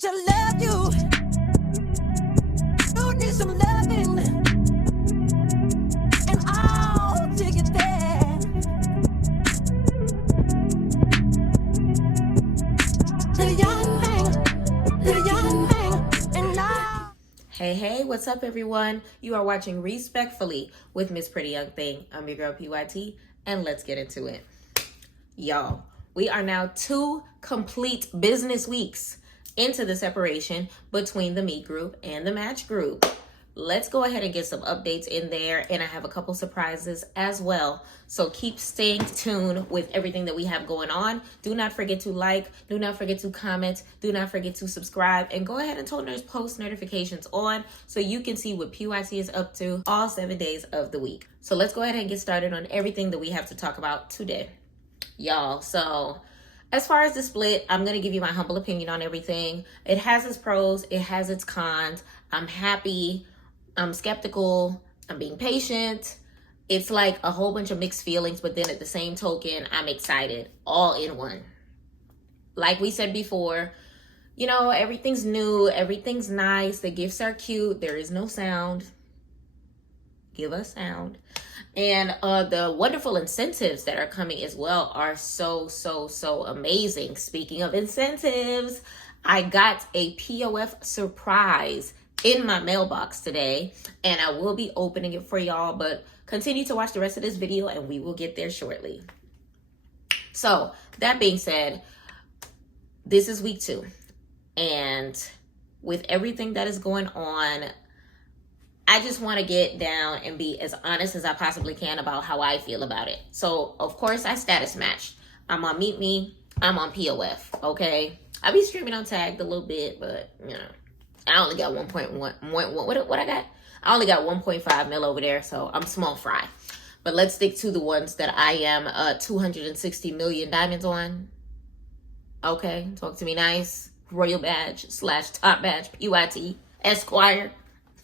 to love you. You need some loving, and I'll take it there. Little young thing, and now. Hey, what's up, everyone? You are watching Respectfully with Miss Pretty Young Thing. I'm your girl, PYT, and let's get into it. Y'all, we are now 2 complete business weeks into the separation between the meet group and the match group. Let's go ahead and get some updates in there, and I have a couple surprises as well. So keep staying tuned with everything that we have going on. Do not forget to like, do not forget to comment, do not forget to subscribe, and go ahead and turn those post notifications on so you can see what PYT is up to all 7 days of the week. So let's go ahead and get started on everything that we have to talk about today. Y'all, so as far as the split, I'm going to give you my humble opinion on everything. It has its pros, it has its cons. I'm happy, I'm skeptical, I'm being patient. It's like a whole bunch of mixed feelings, but then at the same token, I'm excited, all in one. Like we said before, you know, everything's new, everything's nice, the gifts are cute, there is no sound. Give us sound. And the wonderful incentives that are coming as well are so amazing. Speaking of incentives, I got a POF surprise in my mailbox today, and I will be opening it for y'all, but continue to watch the rest of this video and we will get there shortly. So that being said, this is week 2, and with everything that is going on, I just want to get down and be as honest as I possibly can about how I feel about it. So, of course, I status matched. I'm on Meet Me. I'm on POF, okay? I be streaming on Tagged a little bit, but, you know, I only got 1.1. What I got? I only got 1.5 mil over there, so I'm small fry. But let's stick to the ones that I am 260 million diamonds on. Okay, talk to me nice. Royal badge / top badge, PYT, Esquire.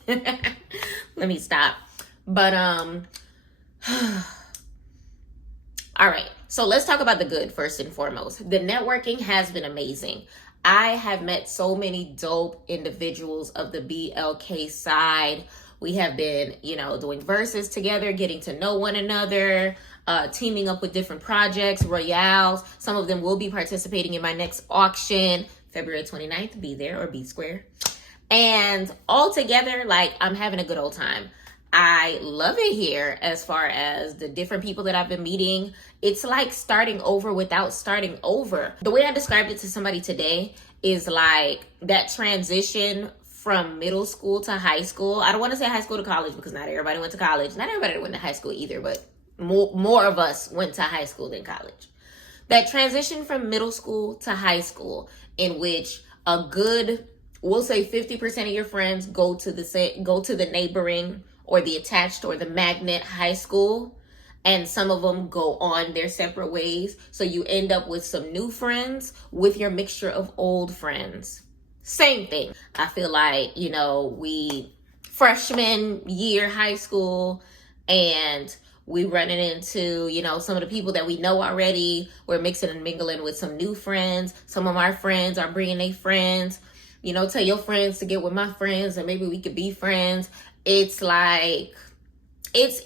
Let me stop. But all right, so let's talk about the good first and foremost. The networking has been amazing. I have met so many dope individuals of the BLK side. We have been, you know, doing verses together, getting to know one another, teaming up with different projects, royales. Some of them will be participating in my next auction, February 29th. Be there or be square. And all together, like, I'm having a good old time. I love it here as far as the different people that I've been meeting. It's like starting over without starting over. The way I described it to somebody today is like that transition from middle school to high school. I don't want to say high school to college because not everybody went to college. Not everybody went to high school either, but more of us went to high school than college. That transition from middle school to high school, in which a good, we'll say 50% of your friends go to the neighboring or the attached or the magnet high school, and some of them go on their separate ways. So you end up with some new friends with your mixture of old friends. Same thing. I feel like, you know, we freshman year high school, and we running into, you know, some of the people that we know already. We're mixing and mingling with some new friends. Some of our friends are bringing their friends. You know, tell your friends to get with my friends and maybe we could be friends. It's like, it's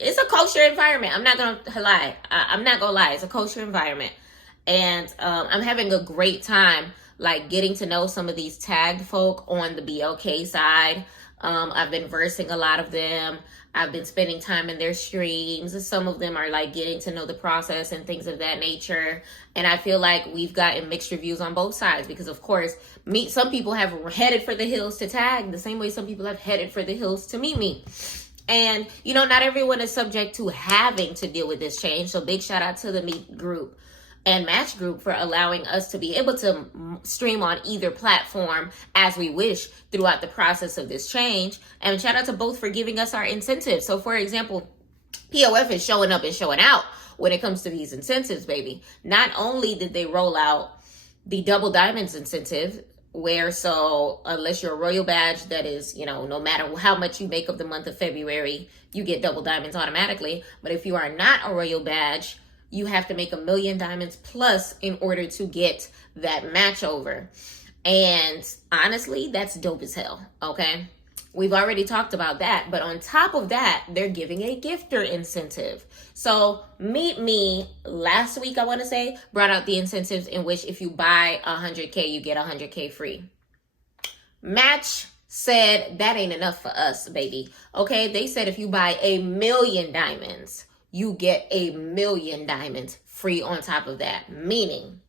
a kosher environment. I'm not going to lie. I'm not going to lie. It's a kosher environment. And I'm having a great time, like, getting to know some of these tagged folk on the BLK side. I've been versing a lot of them. I've been spending time in their streams. Some of them are like getting to know the process and things of that nature. And I feel like we've gotten mixed reviews on both sides because, of course, some people have headed for the hills to tag the same way some people have headed for the hills to meet me. And, you know, not everyone is subject to having to deal with this change. So big shout out to the meet group and match group for allowing us to be able to stream on either platform as we wish throughout the process of this change. And shout out to both for giving us our incentives. So for example, POF is showing up and showing out when it comes to these incentives, baby. Not only did they roll out the double diamonds incentive, where so unless you're a royal badge, that is, you know, no matter how much you make of the month of February, you get double diamonds automatically. But if you are not a royal badge, you have to make 1 million diamonds plus in order to get that match over. And honestly, that's dope as hell, okay? We've already talked about that, but on top of that, they're giving a gifter incentive. So Meet Me last week, I want to say, brought out the incentives in which if you buy 100K, you get 100K free. Match said that ain't enough for us, baby. Okay, they said if you buy 1 million diamonds, you get 1 million diamonds free on top of that. Meaning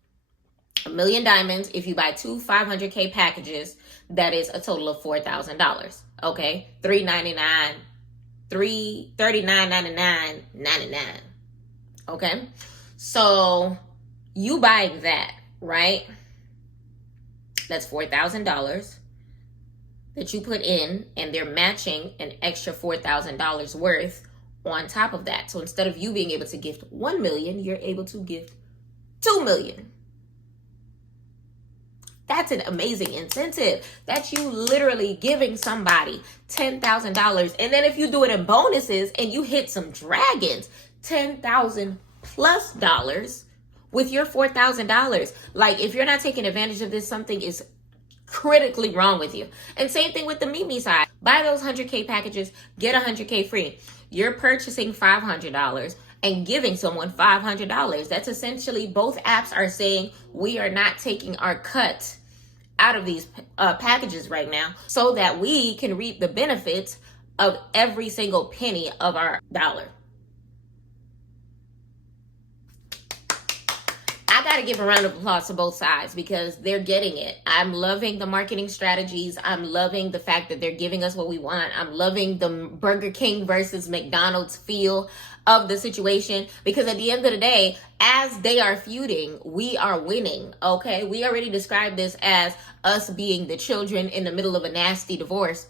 1 million diamonds, if you buy 2 500K packages, that is a total of $4,000. Okay, $399, $39.99. Okay, so you buying that, right? That's $4,000 that you put in, and they're matching an extra $4,000 worth on top of that. So instead of you being able to gift 1 million, you're able to gift 2 million. That's an amazing incentive. That's you literally giving somebody $10,000. And then if you do it in bonuses and you hit some dragons, $10,000 plus dollars with your $4,000. Like, if you're not taking advantage of this, something is critically wrong with you. And same thing with the Meet Me side. Buy those 100K packages, get 100K free. You're purchasing $500 and giving someone $500. That's essentially, both apps are saying we are not taking our cut out of these packages right now so that we can reap the benefits of every single penny of our dollar. I got to give a round of applause to both sides because they're getting it. I'm loving the marketing strategies. I'm loving the fact that they're giving us what we want. I'm loving the Burger King versus McDonald's feel of the situation, because at the end of the day, as they are feuding, we are winning, okay? We already described this as us being the children in the middle of a nasty divorce.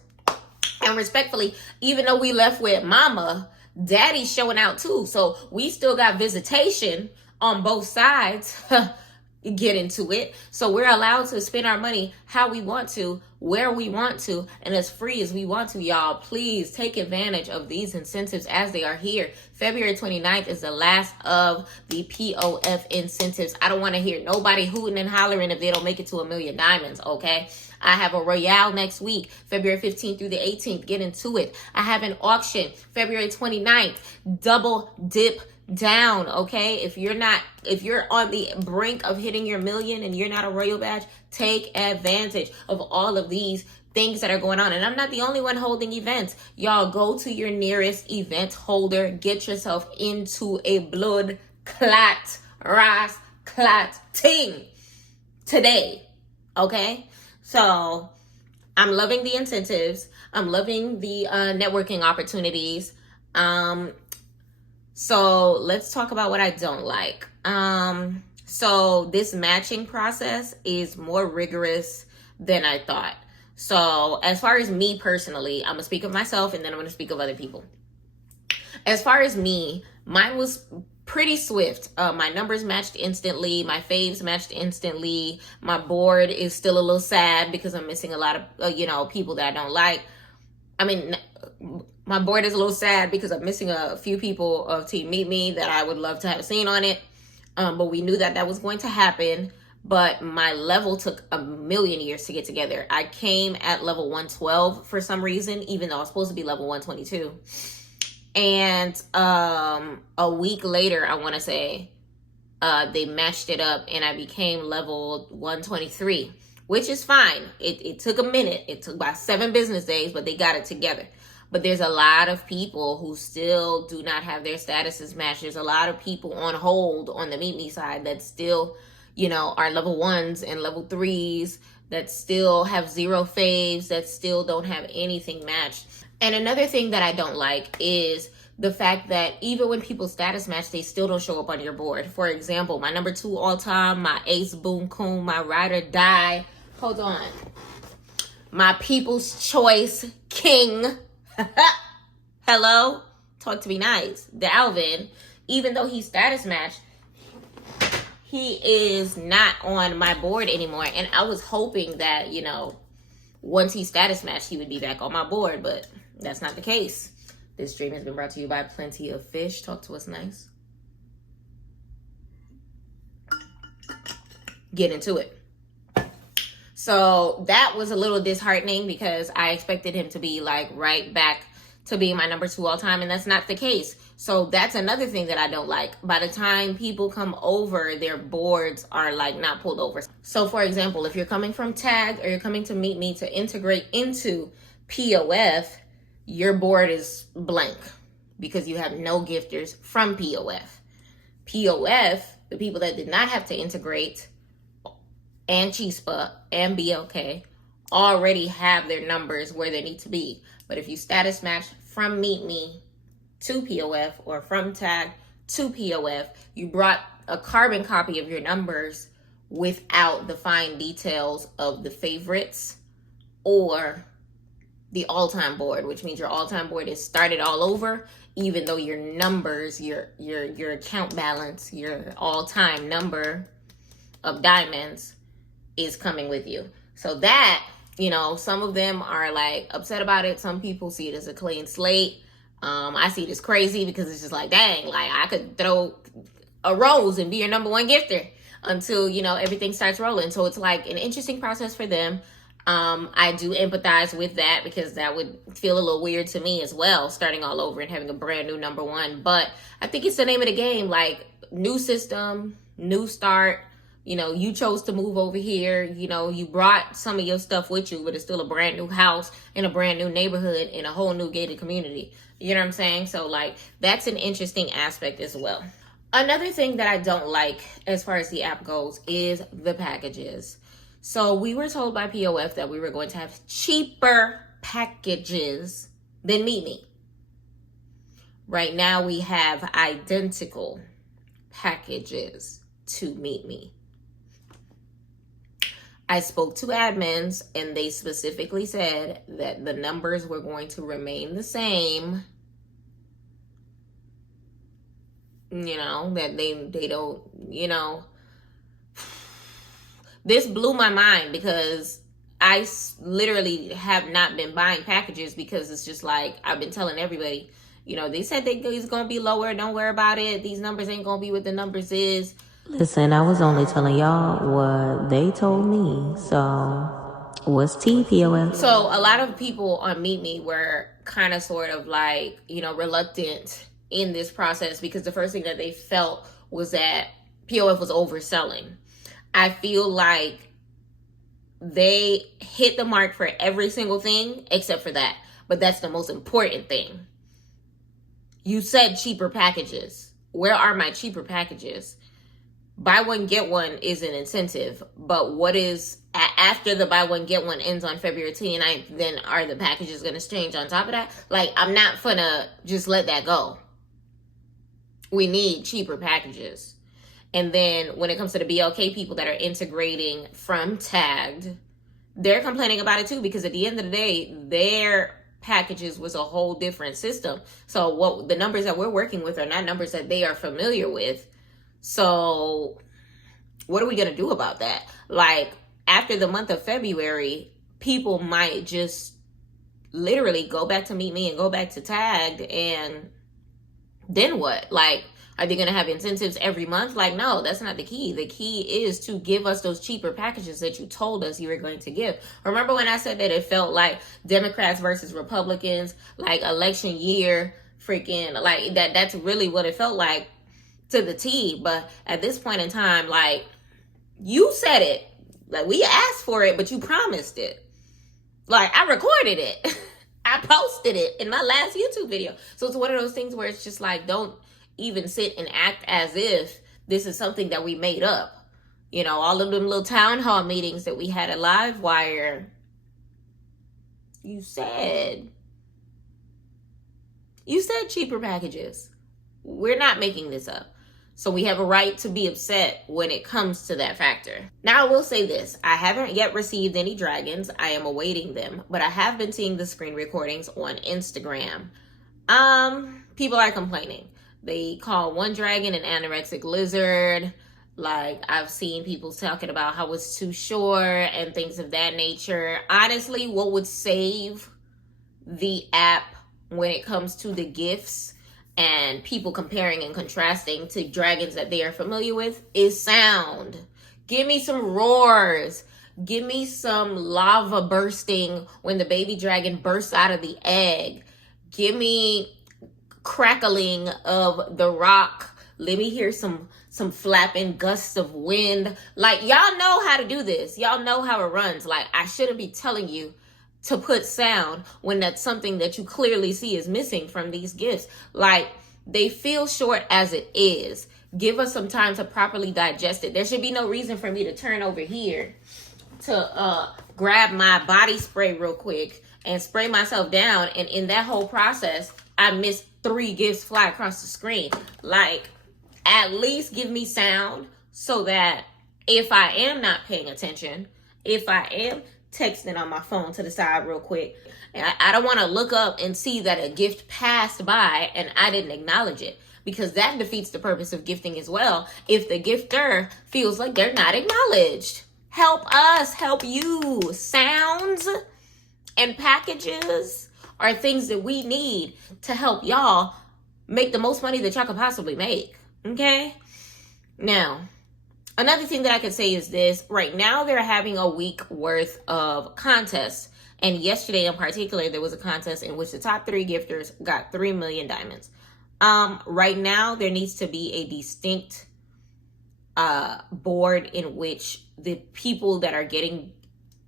And respectfully, even though we left with mama, daddy's showing out too. So we still got visitation on both sides. Get into it. So we're allowed to spend our money how we want to, where we want to, and as free as we want to, y'all. Please take advantage of these incentives as they are here. February 29th is the last of the POF incentives. I don't want to hear nobody hooting and hollering if they don't make it to 1 million diamonds, okay? I have a Royale next week, February 15th through the 18th. Get into it. I have an auction, February 29th. Double dip down, okay? If you're on the brink of hitting your million and you're not a royal badge, take advantage of all of these things that are going on. And I'm not the only one holding events. Y'all, go to your nearest event holder, get yourself into a blood clot, ras clot team today, okay? So I'm loving the incentives. I'm loving the networking opportunities. So let's talk about what I don't like. So this matching process is more rigorous than I thought. So as far as me personally, I'm gonna speak of myself and then I'm gonna speak of other people. As far as me, mine was pretty swift. My numbers matched instantly. My faves matched instantly. My board is still a little sad because I'm missing a lot of, people that I don't like. I mean, my board is a little sad because I'm missing a few people of Team Meet Me that I would love to have seen on it. But we knew that was going to happen. But my level took 1 million years to get together. I came at level 112 for some reason, even though I was supposed to be level 122. And a week later, I want to say, they matched it up and I became level 123, which is fine. It took a minute. It took about 7 business days, but they got it together. But there's a lot of people who still do not have their statuses matched. There's a lot of people on hold on the Meet Me side that still, are level 1s and level 3s, that still have 0 faves, that still don't have anything matched. And another thing that I don't like is the fact that even when people status match, they still don't show up on your board. For example, my number 2 all time, my ace boom coon, my ride or die. Hold on. My people's choice king. Hello? Talk to me nice. Dalvin, even though he's status matched, he is not on my board anymore. And I was hoping that, once he status matched, he would be back on my board, but that's not the case. This stream has been brought to you by Plenty of Fish. Talk to us nice. get into it. So that was a little disheartening because I expected him to be like right back to being my number 2 all time, and that's not the case. So that's another thing that I don't like. By the time people come over, their boards are like not pulled over. So for example, if you're coming from Tag or you're coming to Meet Me to integrate into POF, your board is blank because you have no gifters from POF. POF, the people that did not have to integrate, and Chispa and BLK already have their numbers where they need to be. But if you status match from Meet Me to POF or from Tag to POF, you brought a carbon copy of your numbers without the fine details of the favorites or the all-time board, which means your all-time board is started all over, even though your numbers, your account balance, your all-time number of diamonds is coming with you. So that, you know, some of them are like upset about it. Some people see it as a clean slate. I see it as crazy because it's just like, dang, like I could throw a rose and be your number 1 gifter until, you know, everything starts rolling. So it's like an interesting process for them. I do empathize with that because that would feel a little weird to me as well, starting all over and having a brand new number 1. But I think it's the name of the game, like new system, new start. You know, you chose to move over here. You know, you brought some of your stuff with you, but it's still a brand new house in a brand new neighborhood in a whole new gated community. You know what I'm saying? So like, that's an interesting aspect as well. Another thing that I don't like as far as the app goes is the packages. So we were told by POF that we were going to have cheaper packages than Meet Me. Right now we have identical packages to Meet Me. I spoke to admins and they specifically said that the numbers were going to remain the same. You know, that they don't, you know. This blew my mind because I literally have not been buying packages because it's just like, I've been telling everybody, you know, they said it's going to be lower. Don't worry about it. These numbers ain't going to be what the numbers is. Listen, I was only telling y'all what they told me. So, what's TPOF? So, a lot of people on Meet Me were kind of sort of like, you know, reluctant in this process because the first thing that they felt was that POF was overselling. I feel like they hit the mark for every single thing except for that. But that's the most important thing. You said cheaper packages. Where are my cheaper packages? Buy one, get one is an incentive. But what is, after the buy one, get one ends on February 29th, then are the packages going to change on top of that? Like, I'm not gonna just let that go. We need cheaper packages. And then when it comes to the BLK people that are integrating from Tagged, they're complaining about it too, because at the end of the day, their packages was a whole different system. So what the numbers that we're working with are not numbers that they are familiar with. So what are we going to do about that? Like, after the month of February, people might just literally go back to Meet Me and go back to Tagged, and then what? Like, are they going to have incentives every month? Like, no, that's not the key. The key is to give us those cheaper packages that you told us you were going to give. Remember when I said that it felt like Democrats versus Republicans, like election year, freaking, like that's really what it felt like to the T. But at this point in time, like, you said it. Like, we asked for it, but you promised it. Like, I recorded it. I posted it in my last YouTube video. So it's one of those things where it's just like, don't even sit and act as if this is something that we made up. You know, all of them little town hall meetings that we had at Livewire, you said cheaper packages. We're not making this up. So we have a right to be upset when it comes to that factor. Now, I will say this. I haven't yet received any dragons. I am awaiting them. But I have been seeing the screen recordings on Instagram. People are complaining. They call one dragon an anorexic lizard. Like, I've seen people talking about how it's too short and things of that nature. Honestly, what would save the app when it comes to the gifts and people comparing and contrasting to dragons that they are familiar with is sound. Give me some roars. Give me some lava bursting when the baby dragon bursts out of the egg. Give me crackling of the rock. Let me hear some flapping gusts of wind. Like, y'all know how to do this. Y'all know how it runs. Like, I shouldn't be telling you to put sound when that's something that you clearly see is missing from these gifts. Like, they feel short as it is. Give us some time to properly digest it. There should be no reason for me to turn over here to grab my body spray real quick and spray myself down. And in that whole process, I missed 3 gifts fly across the screen. Like, at least give me sound so that if I am not paying attention, if I am texting on my phone to the side real quick, and I don't want to look up and see that a gift passed by and I didn't acknowledge it, because that defeats the purpose of gifting as well. If the gifter feels like they're not acknowledged, help us help you. Sounds and packages are things that we need to help y'all make the most money that y'all could possibly make. Okay? Now, another thing that I could say is this. Right now, they're having a week worth of contests. And yesterday in particular, there was a contest in which the top 3 gifters got 3 million diamonds. Right now, there needs to be a distinct board in which the people that are getting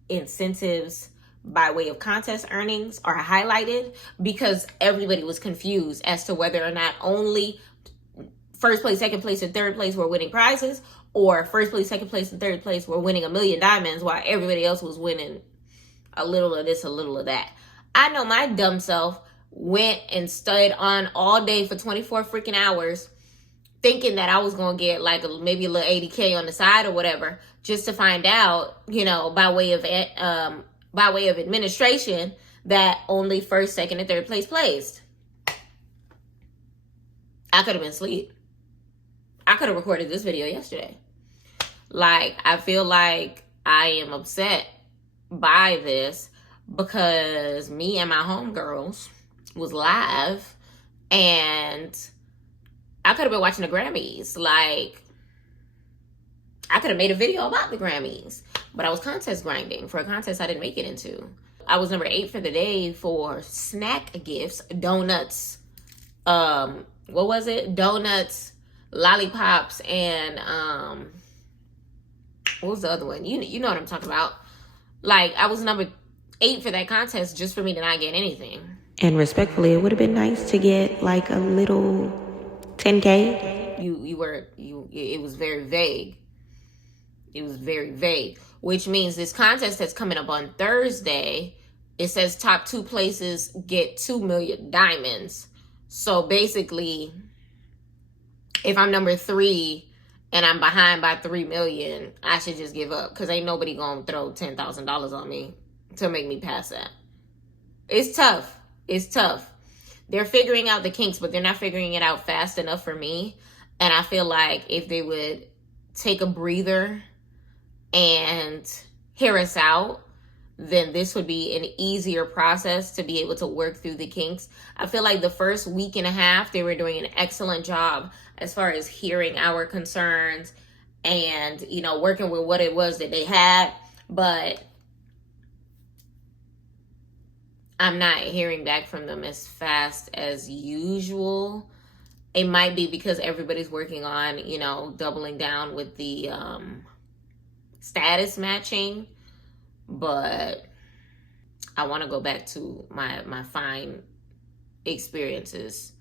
incentives by way of contest earnings are highlighted, because everybody was confused as to whether or not only first place, second place, and third place were winning prizes, or first place, second place, and third place were winning 1 million diamonds while everybody else was winning a little of this, a little of that. I know my dumb self went and stayed on all day for 24 freaking hours thinking that I was going to get like maybe a little 80K on the side or whatever, just to find out, you know, by way of administration, that only first, second, and third place placed. I could have been asleep. I could have recorded this video yesterday. Like, I feel like I am upset by this because me and my homegirls was live and I could have been watching the Grammys. Like, I could have made a video about the Grammys, but I was contest grinding for a contest I didn't make it into. I was number 8 for the day for snack gifts, donuts. What was it? Donuts, lollipops, and what was the other one? You know what I'm talking about. Like, I was number 8 for that contest just for me to not get anything. And respectfully, it would have been nice to get like a little 10K. It was very vague. It was very vague, which means this contest that's coming up on Thursday, it says top 2 places get 2 million diamonds. So basically, if I'm number 3 and I'm behind by 3 million, I should just give up, because ain't nobody gonna throw $10,000 on me to make me pass that. It's tough. It's tough. They're figuring out the kinks, but they're not figuring it out fast enough for me. And I feel like if they would take a breather and hear us out, then this would be an easier process to be able to work through the kinks. I feel like the first week and a half, they were doing an excellent job as far as hearing our concerns and, you know, working with what it was that they had. But I'm not hearing back from them as fast as usual. It might be because everybody's working on, you know, doubling down with the status matching. But I want to go back to my fine experiences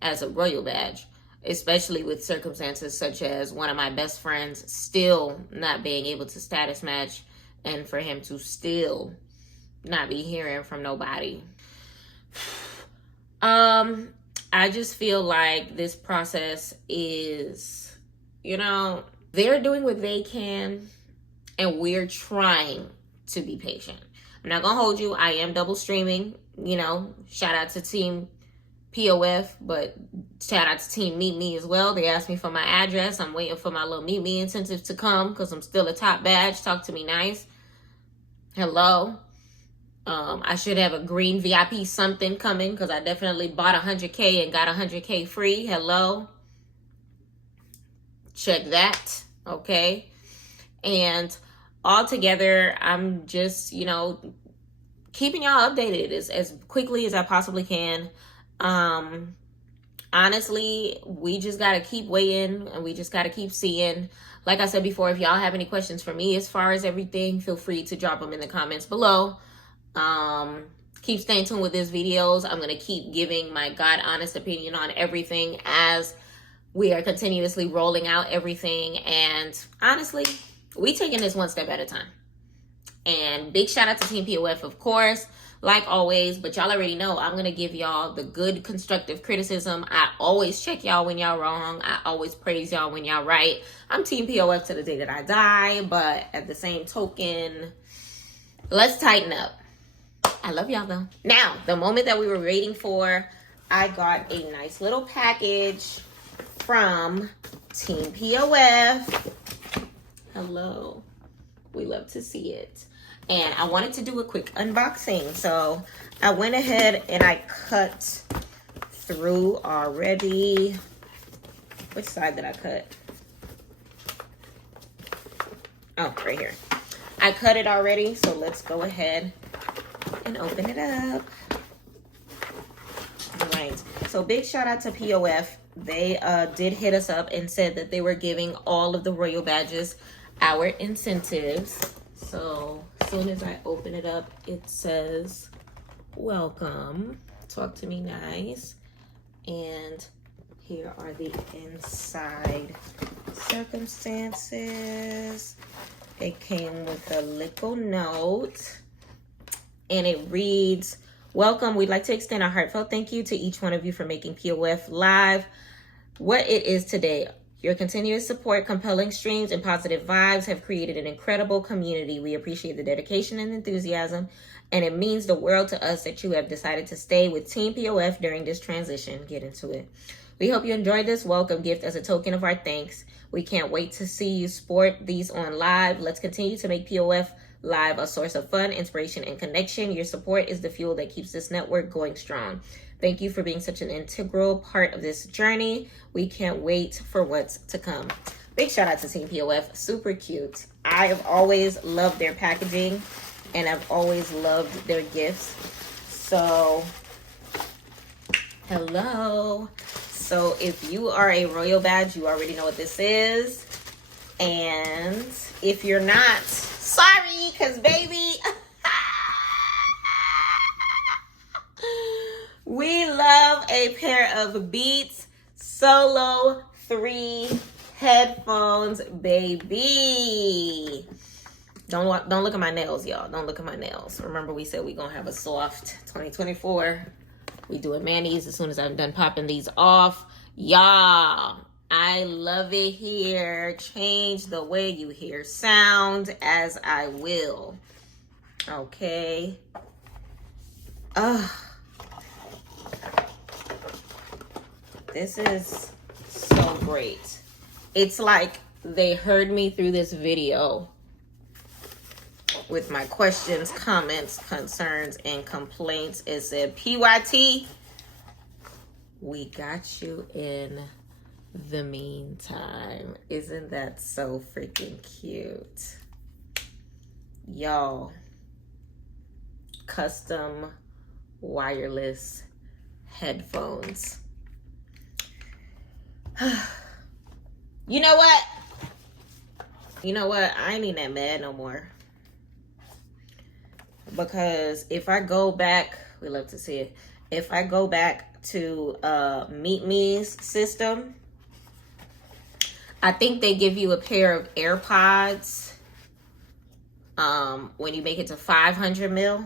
as a royal badge, especially with circumstances such as one of my best friends still not being able to status match, and for him to still not be hearing from nobody. I just feel like this process is, you know, they're doing what they can and we're trying to be patient. I'm not gonna hold you. I am double streaming, you know, shout out to Team POF, but shout out to Team Meet Me as well. They asked me for my address. I'm waiting for my little Meet Me incentive to come because I'm still a top badge. Talk to me nice. Hello. I should have a green VIP something coming because I definitely bought 100K and got 100K free. Hello. Check that. Okay. And all together, I'm just, you know, keeping y'all updated as quickly as I possibly can. Honestly, we just got to keep waiting, and we just got to keep seeing. Like I said before, if y'all have any questions for me as far as everything, feel free to drop them in the comments below. Keep staying tuned with these videos. I'm going to keep giving my God honest opinion on everything as we are continuously rolling out everything. And honestly, we taking this one step at a time. And big shout out to Team POF, of course, like always. But y'all already know I'm going to give y'all the good constructive criticism. I always check y'all when y'all wrong. I always praise y'all when y'all right. I'm Team POF to the day that I die. But at the same token, let's tighten up. I love y'all though. Now, the moment that we were waiting for, I got a nice little package from Team POF. Hello. We love to see it. And I wanted to do a quick unboxing. So I went ahead and I cut through already. Which side did I cut? Oh, right here. I cut it already. So let's go ahead and open it up. All right. So big shout out to POF. They did hit us up and said that they were giving all of the Royal Badges our incentives. So as soon as I open it up, it says, welcome, talk to me nice. And here are the inside circumstances. It came with a little note and it reads, welcome, we'd like to extend our heartfelt thank you to each one of you for making POF Live what it is today. Your continuous support, compelling streams, and positive vibes have created an incredible community. We appreciate the dedication and enthusiasm, and it means the world to us that you have decided to stay with Team POF during this transition. Get into it. We hope you enjoyed this welcome gift as a token of our thanks. We can't wait to see you sport these on live. Let's continue to make POF Live a source of fun, inspiration, and connection. Your support is the fuel that keeps this network going strong. Thank you for being such an integral part of this journey. We can't wait for what's to come. Big shout out to Team POF. Super cute. I have always loved their packaging and I've always loved their gifts. So, hello. So if you are a Royal Badge, you already know what this is. And if you're not, sorry, because baby, we love a pair of Beats Solo 3 headphones, baby. Don't look at my nails, y'all. Don't look at my nails. Remember, we said we're going to have a soft 2024. We doing manis as soon as I'm done popping these off. Y'all, I love it here. Change the way you hear sound as I will. Okay. This is so great. It's like they heard me through this video with my questions, comments, concerns, and complaints. It said, PYT, we got you in the meantime. Isn't that so freaking cute? Y'all, custom wireless headphones. You know what? You know what? I ain't even that mad no more. Because if I go back, we love to see it. If I go back to Meet Me's system, I think they give you a pair of AirPods when you make it to 500 mil.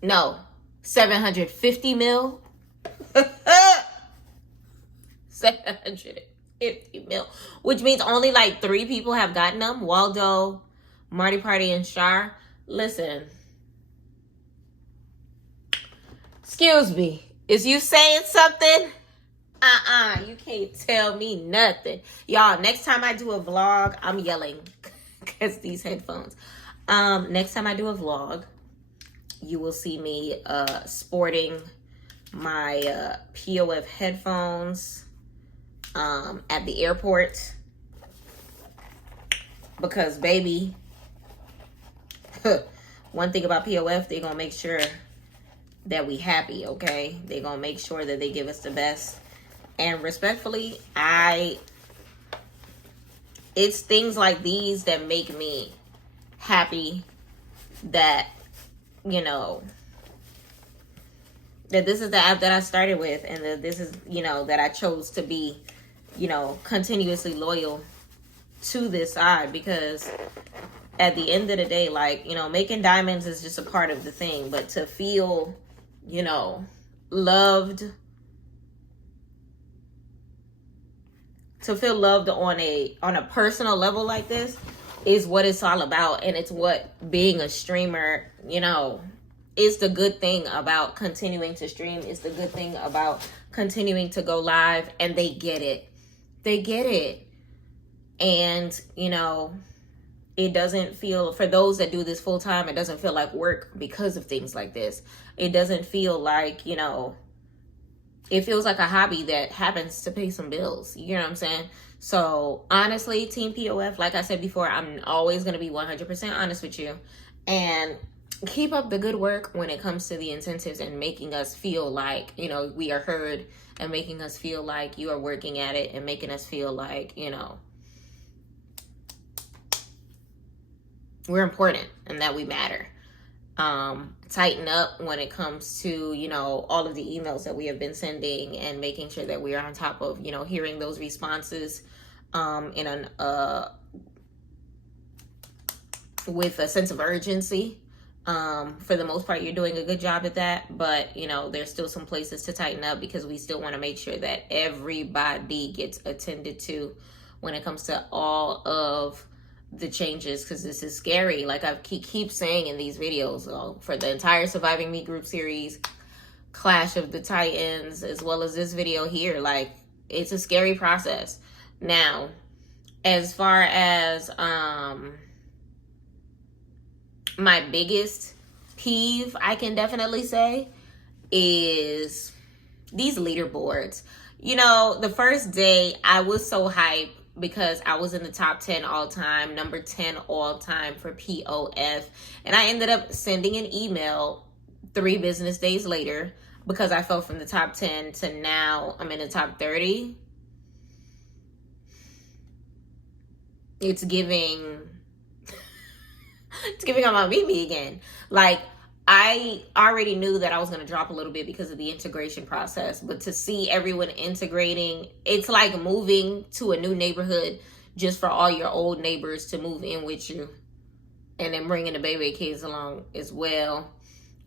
No, 750 mil. 750 mil. Which means only like 3 people have gotten them. Waldo, Marty Party, and Shar. Listen. Excuse me. Is you saying something? You can't tell me nothing. Y'all, next time I do a vlog, I'm yelling because these headphones. Next time I do a vlog, you will see me sporting my POF headphones at the airport. Because, baby, one thing about POF, they're going to make sure that we happy, okay? They're going to make sure that they give us the best. And respectfully, it's things like these that make me happy that, you know, that this is the app that I started with, and that this is, you know, that I chose to be, you know, continuously loyal to this side. Because at the end of the day, like, you know, making diamonds is just a part of the thing, but to feel, you know, loved, to feel loved on a personal level like this is what it's all about. And it's what being a streamer, you know, is the good thing about continuing to stream. It's the good thing about continuing to go live. And they get it. They get it. And, you know, it doesn't feel, for those that do this full time, it doesn't feel like work because of things like this. It doesn't feel like, you know, it feels like a hobby that happens to pay some bills. You know what I'm saying? So honestly, Team POF, like I said before, I'm always going to be 100% honest with you. And keep up the good work when it comes to the incentives and making us feel like, you know, we are heard, and making us feel like you are working at it, and making us feel like, you know, we're important and that we matter. Tighten up when it comes to, you know, all of the emails that we have been sending, and making sure that we are on top of, you know, hearing those responses with a sense of urgency. For the most part, you're doing a good job at that, but, you know, there's still some places to tighten up, because we still want to make sure that everybody gets attended to when it comes to all of the changes, because this is scary. Like I keep saying in these videos, for the entire Surviving Me group series, Clash of the Titans, as well as this video here, like, it's a scary process. Now, as far as my biggest peeve, I can definitely say, is these leaderboards. You know, the first day I was so hyped because I was in the top 10 all time, number 10 all time for POF. And I ended up sending an email 3 business days later, because I fell from the top 10 to now I'm in the top 30. It's giving I'm on BB again. Like, I already knew that I was going to drop a little bit because of the integration process, but to see everyone integrating, it's like moving to a new neighborhood just for all your old neighbors to move in with you, and then bringing the baby kids along as well.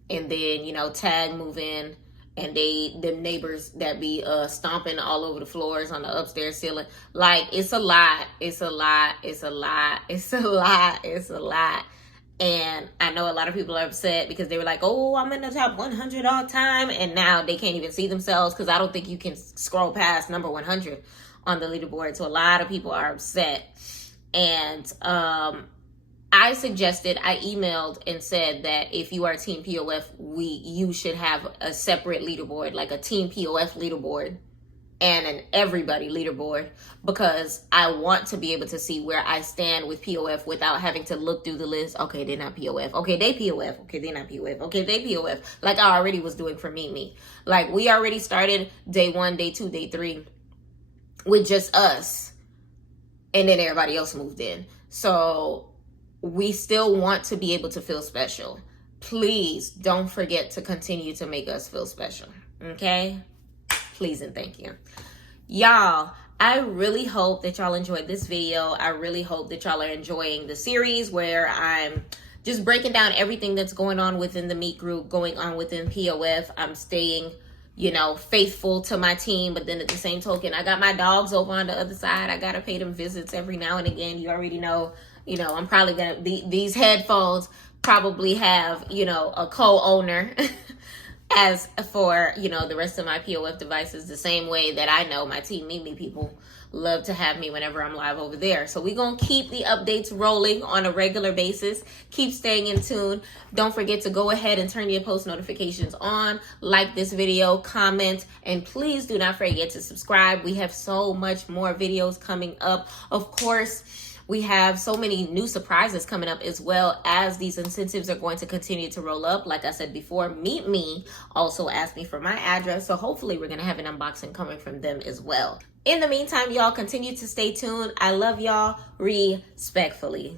And then, you know, tag move in, and the neighbors that be stomping all over the floors on the upstairs ceiling. Like, it's a lot. It's a lot. It's a lot. It's a lot. It's a lot. And I know a lot of people are upset because they were like, oh, I'm in the top 100 all time. And now they can't even see themselves, because I don't think you can scroll past number 100 on the leaderboard. So a lot of people are upset. And I emailed and said that if you are Team POF, you should have a separate leaderboard, like a Team POF leaderboard and an everybody leaderboard, because I want to be able to see where I stand with POF without having to look through the list. Okay, they're not POF. Okay, they POF. Okay, they're not POF. Okay, they POF. Like I already was doing for me. Like, we already started day 1, day 2, day 3 with just us, and then everybody else moved in. So we still want to be able to feel special. Please don't forget to continue to make us feel special. Okay? Please and thank you. Y'all, I really hope that y'all enjoyed this video. I really hope that y'all are enjoying the series where I'm just breaking down everything that's going on within the meet group, going on within POF. I'm staying, you know, faithful to my team, but then at the same token, I got my dogs over on the other side. I got to pay them visits every now and again. You already know, I'm probably going to, these headphones probably have, a co-owner. As for, the rest of my POF devices, the same way that I know my Team Meet Me people love to have me whenever I'm live over there. So we're going to keep the updates rolling on a regular basis. Keep staying in tune. Don't forget to go ahead and turn your post notifications on. Like this video, comment, and please do not forget to subscribe. We have so much more videos coming up. Of course, We have so many new surprises coming up, as well as these incentives are going to continue to roll up. Like I said before, Meet Me also asked me for my address, so hopefully we're going to have an unboxing coming from them as well. In the meantime, y'all continue to stay tuned. I love y'all respectfully.